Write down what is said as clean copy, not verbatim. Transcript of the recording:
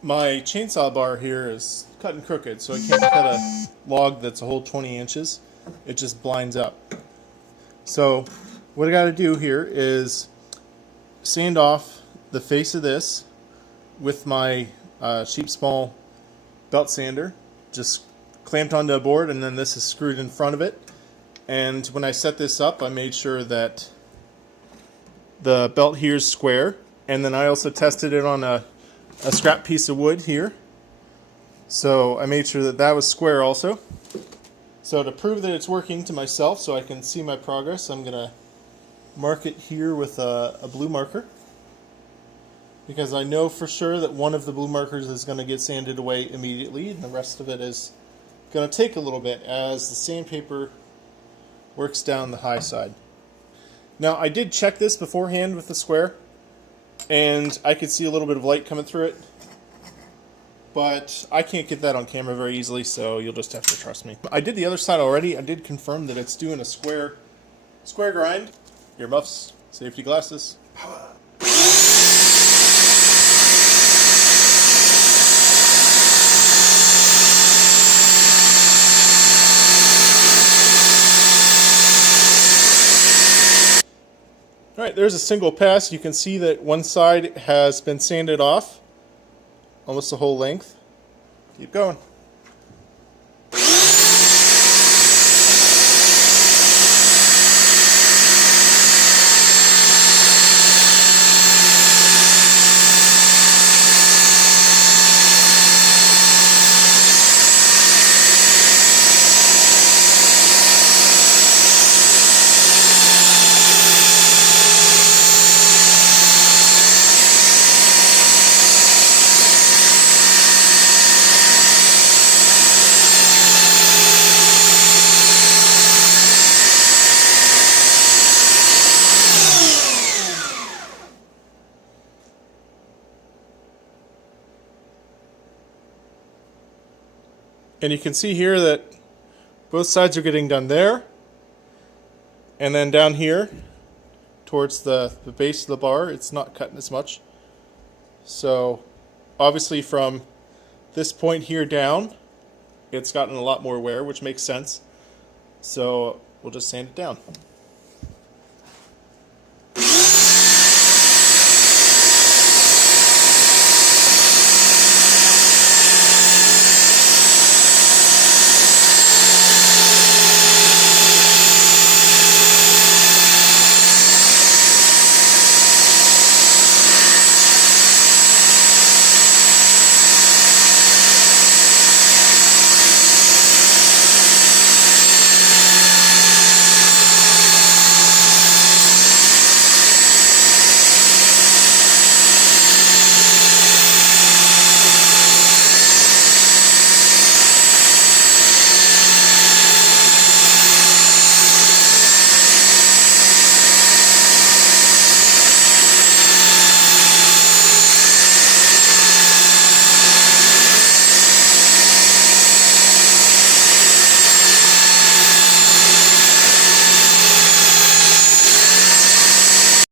My chainsaw bar here is cut and crooked, so I can't cut a log that's a whole 20 inches. It just blinds up. So what I got to do here is sand off the face of this with my sheep small belt sander, just clamped onto a board, and then this is screwed in front of it. And when I set this up, I made sure that the belt here is square, and then I also tested it on a scrap piece of wood here. So I made sure that that was square also. So to prove that it's working to myself so I can see my progress, I'm going to mark it here with a blue marker, because I know for sure that one of the blue markers is going to get sanded away immediately, and the rest of it is going to take a little bit as the sandpaper works down the high side. Now I did check this beforehand with the square, and I could see a little bit of light coming through it, but I can't get that on camera very easily, so you'll just have to trust me. I did the other side already. I did confirm that it's doing a square grind. Earmuffs, safety glasses. Alright, there's a single pass. You can see that one side has been sanded off, almost the whole length. Keep going. And you can see here that both sides are getting done there, and then down here towards the base of the bar it's not cutting as much. So obviously from this point here down it's gotten a lot more wear, which makes sense. So we'll just sand it down.